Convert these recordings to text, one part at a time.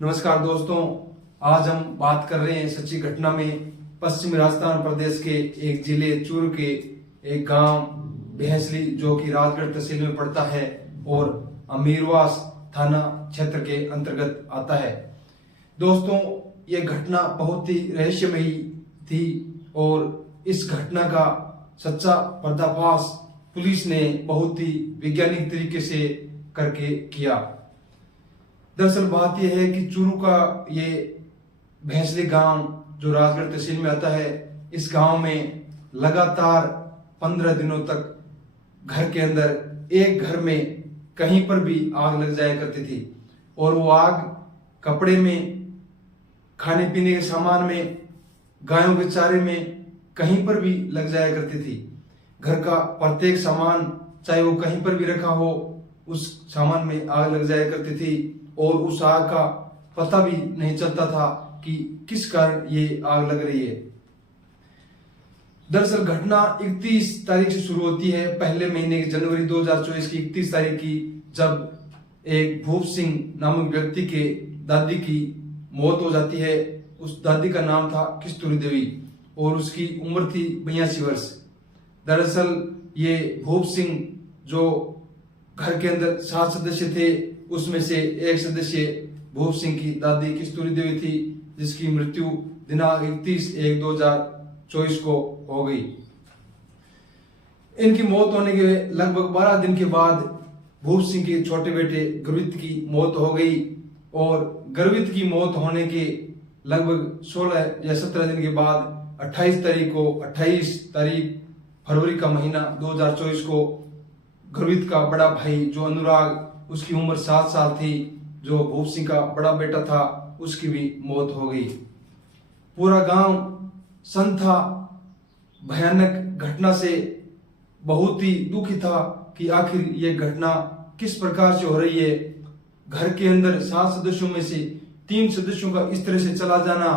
नमस्कार दोस्तों, आज हम बात कर रहे हैं सच्ची घटना में पश्चिमी राजस्थान प्रदेश के एक जिले चूरू के एक गांव भैंसली जो कि राजगढ़ तहसील में पड़ता है और अमीरवास थाना क्षेत्र के अंतर्गत आता है। दोस्तों, ये घटना बहुत ही रहस्यमयी थी और इस घटना का सच्चा पर्दाफाश पुलिस ने बहुत ही वैज्ञानिक तरीके से करके किया। दरअसल बात यह है कि चूरू का ये भैंसली गांव जो राजगढ़ तहसील में आता है, इस गांव में लगातार 15 दिनों तक घर के अंदर एक घर में कहीं पर भी आग लग जाया करती थी और वो आग कपड़े में, खाने पीने के सामान में, गायों के चारे में, कहीं पर भी लग जाया करती थी। घर का प्रत्येक सामान चाहे वो कहीं पर भी रखा हो, उस सामान में आग लग जाया करती थी और उस आग का पता भी नहीं चलता था कि किस कारण ये आग लग रही है। दरअसल घटना 31 तारीख से शुरू होती है, पहले महीने की जनवरी 2024 की 31 तारीख की, जब एक भूप सिंह नामक व्यक्ति के दादी की मौत हो जाती है। उस दादी का नाम था किस्तूरी देवी और उसकी उम्र थी 82 वर्ष। दरअसल ये भूप सिंह जो घर के अंदर 7 सदस्य थे, उसमें से एक सदस्य भूप सिंह की दादी किस्तूरी देवी थी, जिसकी मृत्यु दिनांक 31/1/2024 को हो गई। इनकी मौत होने के लगभग 12 दिन के बाद भूप सिंह के छोटे बेटे गुरवित की मौत हो गई और गुरवित की मौत होने के लगभग 16 या 17 दिन के बाद 28 तारीख फरवरी का महीना 2024 को गुरवित का बड़ा भाई जो अनुराग, उसकी उम्र 7 साल थी, जो भूप सिंह का बड़ा बेटा था, उसकी भी मौत हो गई। पूरा गांव सन्न था। भयानक घटना से बहुत ही दुखी था कि आखिर ये घटना किस प्रकार से हो रही है। घर के अंदर 7 सदस्यों में से 3 सदस्यों का इस तरह से चला जाना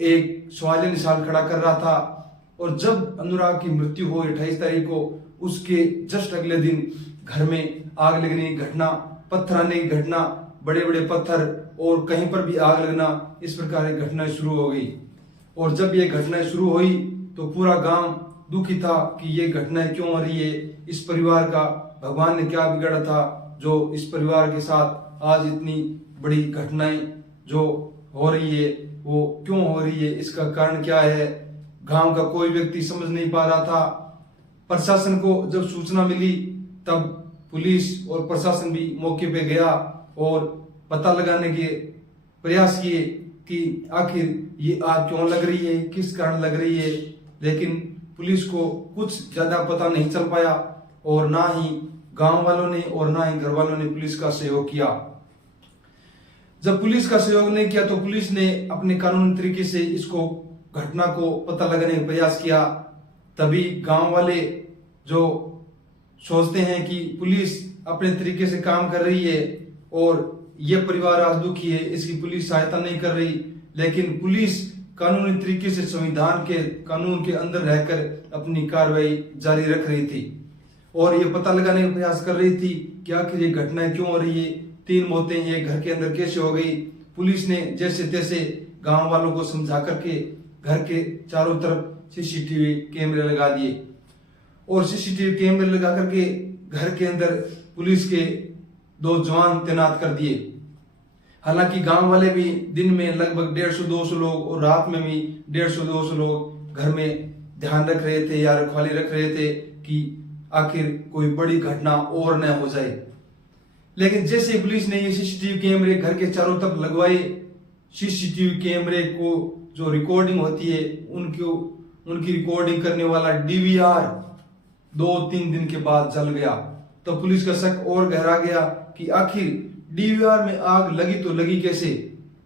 एक सवालिया निशान खड़ा कर रहा था। और जब अनुराग की मृत्यु हुई 28 तारीख को, उसके जस्ट अगले दिन घर में आग लगने की घटना, पत्थर आने की घटना, बड़े बड़े पत्थर और कहीं पर भी आग लगना, इस प्रकार की घटनाएं शुरू हो गई। और जब ये घटनाएं शुरू हुई तो पूरा गांव दुखी था कि ये घटनाएं क्यों हो रही है, इस परिवार का भगवान ने क्या बिगाड़ा था जो इस परिवार के साथ आज इतनी बड़ी घटनाएं जो हो रही है वो क्यों हो रही है, इसका कारण क्या है। गांव का कोई व्यक्ति समझ नहीं पा रहा था। प्रशासन को जब सूचना मिली तब पुलिस और प्रशासन भी मौके पे गया और पता लगाने के प्रयास किए कि आखिर ये आग क्यों लग रही है, किस कारण लग रही है। लेकिन पुलिस को कुछ ज्यादा पता नहीं चल पाया और ना ही गांव वालों ने और ना ही घर वालों ने पुलिस का सहयोग किया। जब पुलिस का सहयोग नहीं किया तो पुलिस ने अपने कानूनी तरीके से इसको घटना को पता लगाने का प्रयास किया। तभी गांव वाले जो सोचते हैं कि पुलिस अपने तरीके से काम कर रही है और ये परिवार आज दुखी है, इसकी पुलिस सहायता नहीं कर रही, लेकिन पुलिस कानूनी तरीके से संविधान के कानून के अंदर रहकर अपनी कार्रवाई जारी रख रही थी और ये पता लगाने का प्रयास कर रही थी कि आखिर ये घटनाएं क्यों हो रही है, 3 मौतें ये घर के अंदर कैसे हो गई। पुलिस ने जैसे तैसे गांव वालों को समझा करके घर के चारों तरफ सीसीटीवी कैमरे लगा दिए और सीसीटीवी कैमरे लगा करके घर के अंदर पुलिस के 2 जवान तैनात कर दिए। हालांकि गांव वाले भी दिन में लगभग 150-200 लोग और रात में भी 150-200 लोग घर में ध्यान रख रहे थे या रखवाली रख रहे थे कि आखिर कोई बड़ी घटना और न हो जाए। लेकिन जैसे पुलिस ने ये सीसीटीवी कैमरे घर के चारों तरफ लगवाए, सीसीटीवी कैमरे को जो रिकॉर्डिंग होती है उनकी रिकॉर्डिंग करने वाला डीवीआर 2-3 दिन के बाद जल गया। तो पुलिस का शक और गहरा गया कि आखिर डीवीआर में आग लगी तो लगी कैसे।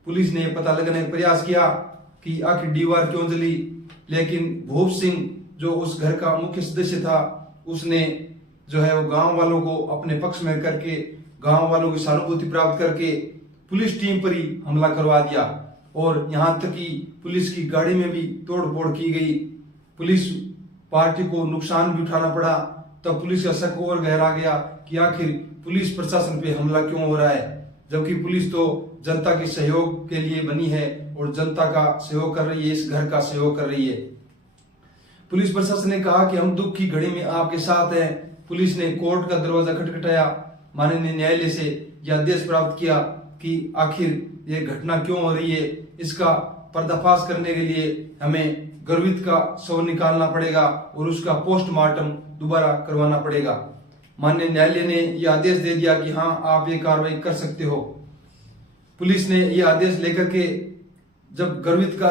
पुलिस ने पता लगाने का प्रयास किया कि आखिर डीवीआर क्यों जली, लेकिन भूप सिंह जो उस घर का मुख्य सदस्य था, उसने जो है वो गांव वालों को अपने पक्ष में करके, गांव वालों की सहानुभूति प्राप्त करके पुलिस टीम पर ही हमला करवा दिया और यहाँ तक कि पुलिस की गाड़ी में भी तोड़फोड़ की गई। पुलिस पार्टी को नुकसान भी उठाना पड़ा। तब पुलिस का शक और गहरा गया कि आखिर पुलिस प्रशासन पे हमला क्यों हो रहा है। जबकि पुलिस तो जनता के सहयोग के लिए बनी है और जनता का सहयोग कर रही है, इस घर का सहयोग कर रही है। पुलिस प्रशासन ने कहा कि हम दुख की घड़ी में आपके साथ हैं। पुलिस ने कोर्ट का दरवाजा खटखटाया, माननीय न्यायालय से यह आदेश प्राप्त किया कि आखिर ये घटना क्यों हो रही है, इसका पर्दाफाश करने के लिए हमें गर्वित का शव निकालना पड़ेगा और उसका पोस्टमार्टम दोबारा करवाना पड़ेगा। माननीय न्यायालय ने यह आदेश दे दिया कि हाँ, आप ये कार्रवाई कर सकते हो। पुलिस ने यह आदेश लेकर के जब गर्वित का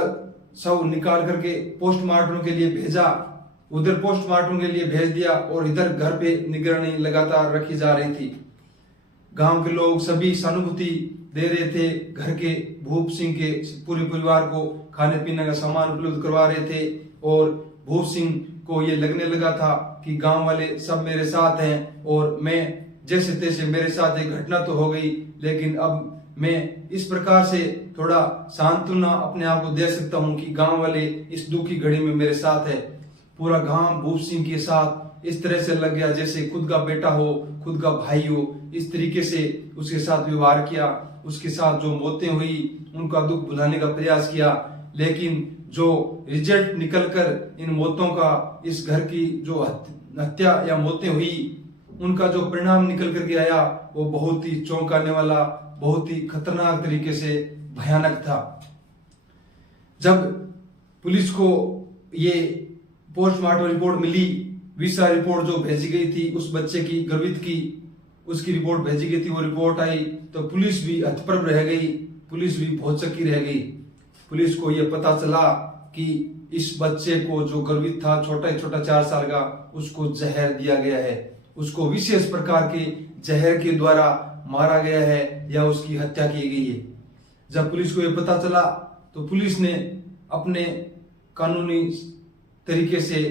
शव निकाल करके पोस्टमार्टम के लिए भेजा, उधर पोस्टमार्टम के लिए भेज दिया और इधर घर पे निगरानी लगातार रखी जा रही थी। गांव के लोग सभी सहानुभूति दे रहे थे, घर के भूप सिंह के पूरे परिवार को खाने पीने का सामान उपलब्ध करवा रहे थे और भूप सिंह को ये लगने लगा था कि गांव वाले सब मेरे साथ हैं और मैं जैसे तैसे मेरे साथ एक घटना तो हो गई, लेकिन अब मैं इस प्रकार से थोड़ा सांत्वना अपने आप को दे सकता हूं कि गांव वाले इस दुख की घड़ी में मेरे साथ है। पूरा गांव भूप सिंह के साथ इस तरह से लग गया जैसे खुद का बेटा हो, खुद का भाई हो। इस तरीके से उसके साथ व्यवहार किया, उसके साथ जो मौतें हुई उनका दुख भुलाने का प्रयास किया, लेकिन जो रिजल्ट निकलकर इन मौतों का, इस घर की जो हत्या या मौतें हुई उनका जो परिणाम निकल करके आया वो बहुत ही चौंकाने वाला, बहुत ही खतरनाक तरीके से भयानक था। जब पुलिस को ये पोस्टमार्टम रिपोर्ट मिली, वीसा रिपोर्ट जो भेजी गई थी उस बच्चे की, गर्वित की, उसकी रिपोर्ट भेजी गई थी, वो रिपोर्ट आई तो पुलिस भी हतप्रभ रह गई, पुलिस भी भौचक्की रह गई। पुलिस को यह पता चला कि इस बच्चे को जो गर्वित था, छोटा 4 साल का, उसको जहर दिया गया है, उसको विशेष प्रकार के जहर के द्वारा मारा गया है या उसकी हत्या की गई है। जब पुलिस को यह पता चला तो पुलिस ने अपने कानूनी तरीके से,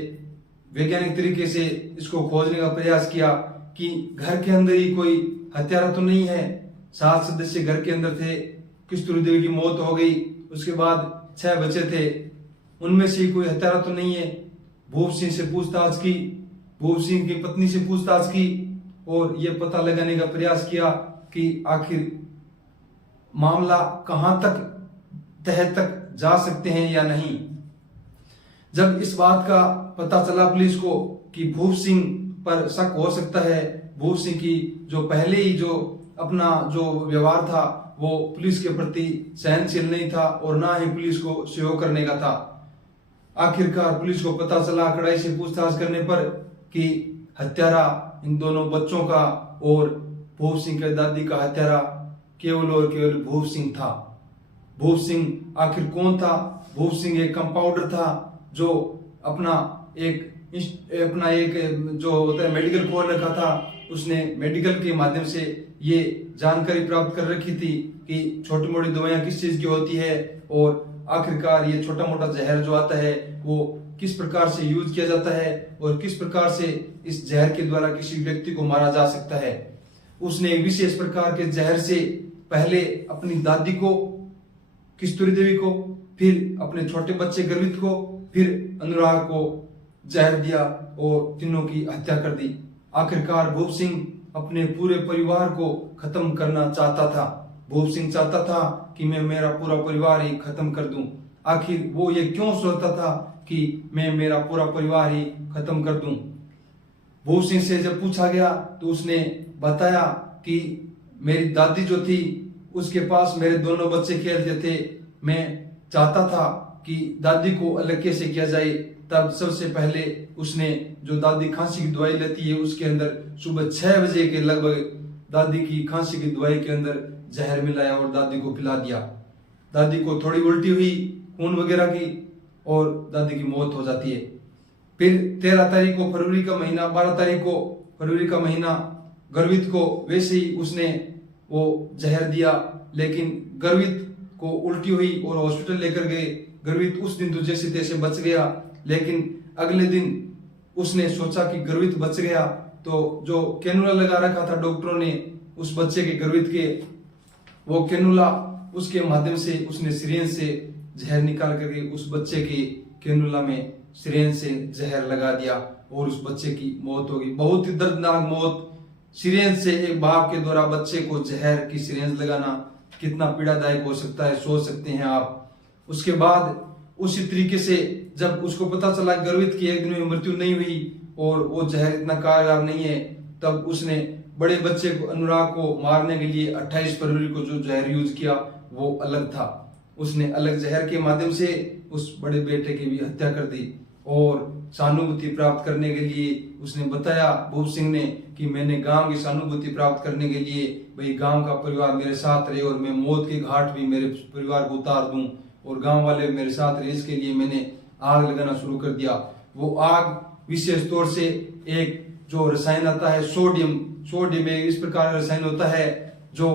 वैज्ञानिक तरीके से इसको खोजने का प्रयास किया कि घर के अंदर ही कोई हत्यारा तो नहीं है। 7 सदस्य घर के अंदर थे, किस्तूरी देवी की मौत हो गई, उसके बाद 6 बच्चे थे, उनमें से कोई हत्यारा तो नहीं है। भूप सिंह से पूछताछ की, भूप सिंह की पत्नी से पूछताछ की और यह पता लगाने का प्रयास किया कि आखिर मामला कहां तक, तह तक जा सकते हैं या नहीं। जब इस बात का पता चला पुलिस को कि भूप सिंह पर शक हो सकता है, भूप सिंह की जो पहले ही जो अपना जो व्यवहार था वो पुलिस के प्रति सहनशील नहीं था और ना ही पुलिस को सहयोग करने का था। आखिरकार पुलिस को पता चला कड़ाई से पूछताछ करने पर कि हत्यारा इन दोनों बच्चों का और भूप सिंह के दादी का हत्यारा केवल और केवल भूप सिंह था। भूप सिंह आखिर कौन था? भूप सिंह एक कंपाउंडर था जो अपना एक जो होता है मेडिकल खोल रखा था। उसने मेडिकल के माध्यम से ये जानकारी प्राप्त कर रखी थी कि छोटी मोटी दवाइयां किस चीज की होती है और आखिरकार ये छोटा मोटा जहर जो आता है वो किस प्रकार से यूज किया जाता है और किस प्रकार से इस जहर के द्वारा किसी व्यक्ति को मारा जा सकता है। उसने एक विशेष प्रकार के जहर से पहले अपनी दादी को, किस्तूरी देवी को, फिर अपने छोटे बच्चे गर्वित को, फिर अनुराग को जहर दिया और तीनों की हत्या कर दी। आखिरकार भूप सिंह अपने पूरे परिवार को खत्म करना चाहता था। भूप सिंह चाहता था कि मैं मेरा पूरा परिवार ही खत्म कर दूं। आखिर वो ये क्यों सोचता था कि मैं मेरा पूरा परिवार ही खत्म कर दूं? भूप सिंह से जब पूछा गया तो उसने बताया कि मेरी दादी जो थी उसके पास मेरे दोनों बच्चे खेलते थे। मैं चाहता था कि दादी को अलग कैसे किया जाए। तब सबसे पहले उसने जो दादी खांसी की दवाई लेती है उसके अंदर सुबह 6 बजे के लगभग दादी की खांसी की दवाई के अंदर जहर मिलाया और दादी को पिला दिया। दादी को थोड़ी उल्टी हुई खून वगैरह की और दादी की मौत हो जाती है। फिर 13 तारीख को फरवरी का महीना, 12 तारीख को फरवरी का महीना गर्वित को वैसे ही उसने वो जहर दिया, लेकिन गर्वित को उल्टी हुई और हॉस्पिटल लेकर गए। गर्वित उस दिन तो जैसे तैसे बच गया, लेकिन अगले दिन उसने सोचा कि गर्वित बच गया तो जो कैनुला लगा रखा था डॉक्टरों ने उस बच्चे के गर्वित के, वो कैनुला उसके माध्यम से उसने सिरिंज से जहर निकाल करके उस बच्चे के कैनुला में सिरिंज से जहर लगा दिया और उस बच्चे की मौत हो गई। बहुत ही दर्दनाक मौत, सिरिंज से एक बाप के द्वारा बच्चे को जहर की सिरिंज लगाना कितना पीड़ादायक हो सकता है, सोच सकते हैं आप। उसके बाद उसी तरीके से जब उसको पता चला गर्भित की एक दिन में मृत्यु नहीं हुई और वो जहर इतना कारगर नहीं है, तब उसने बड़े बच्चे को अनुराग को मारने के लिए 28 फरवरी को जो जहर यूज किया वो अलग था। उसने अलग जहर के माध्यम से उस बड़े बेटे की भी हत्या कर दी और सहानुभूति प्राप्त करने के लिए उसने बताया भूप सिंह ने कि मैंने गांव की सहानुभूति प्राप्त करने के लिए भाई गांव का परिवार मेरे साथ रहे और मैं मौत के घाट भी मेरे परिवार को उतार दूं और गांव वाले मेरे साथ रहे, इसके लिए मैंने आग लगाना शुरू कर दिया। वो आग विशेष तौर से एक जो रसायन आता है सोडियम एक इस प्रकार का रसायन होता है जो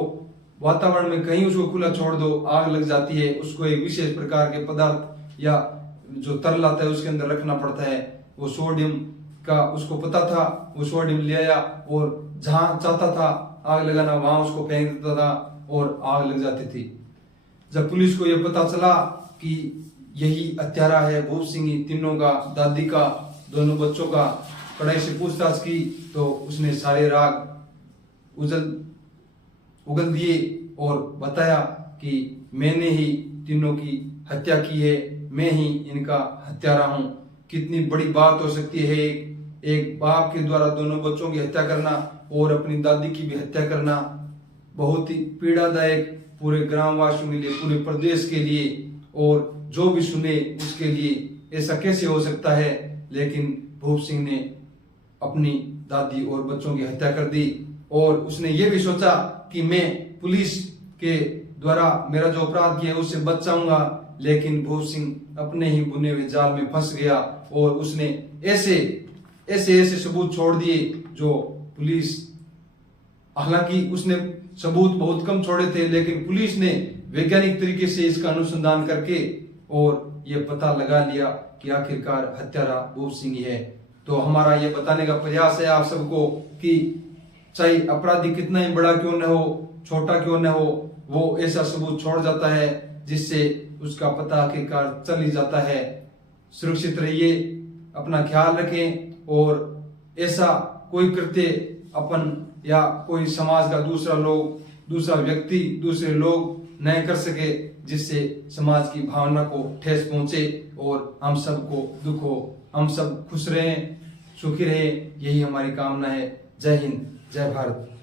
वातावरण में कहीं उसको खुला छोड़ दो आग लग जाती है। उसको एक विशेष प्रकार के पदार्थ या जो तरल आता है उसके अंदर रखना पड़ता है। वो सोडियम का उसको पता था, वो सोडियम ले आया और जहां चाहता था आग लगाना वहां उसको फेंक देता था और आग लग जाती थी। जब पुलिस को यह पता चला कि यही हत्यारा है भूप सिंह, तीनों का, दादी का, दोनों बच्चों का, कड़ाई से पूछताछ की तो उसने सारे राग उगल दिए और बताया कि मैंने ही तीनों की हत्या की है, मैं ही इनका हत्यारा हूं। कितनी बड़ी बात हो सकती है एक बाप के द्वारा दोनों बच्चों की हत्या करना और अपनी दादी की भी हत्या करना, बहुत ही पीड़ादायक पूरे ग्रामवासियों के लिए, पूरे प्रदेश के लिए और जो भी सुने उसके लिए ऐसा कैसे हो सकता है। लेकिन भूप सिंह ने अपनी दादी और बच्चों की हत्या कर दी और उसने ये भी सोचा कि मैं पुलिस के द्वारा मेरा जो अपराध किया है उससे बच जाऊंगा, लेकिन भूप सिंह अपने ही बुने हुए जाल में फंस गया और उसने ऐसे सबूत छोड़ दिए जो पुलिस, हालांकि उसने सबूत बहुत कम छोड़े थे, लेकिन पुलिस ने वैज्ञानिक तरीके से इसका अनुसंधान करके और ये पता लगा लिया कि आखिरकार हत्यारा भूप सिंह ही है। तो हमारा ये बताने का प्रयास है आप सबको कि चाहे अपराधी कितना ही बड़ा क्यों न हो, छोटा क्यों न हो, वो ऐसा सबूत छोड़ जाता है जिससे उसका पता आखिरकार चल ही जाता है। सुरक्षित रहिए, अपना ख्याल रखें और ऐसा कोई कृत्य अपन या कोई समाज का दूसरा व्यक्ति, दूसरे लोग न कर सके जिससे समाज की भावना को ठेस पहुंचे और हम सबको दुख हो। हम सब खुश रहें, सुखी रहें, यही हमारी कामना है। जय हिंद, जय भारत।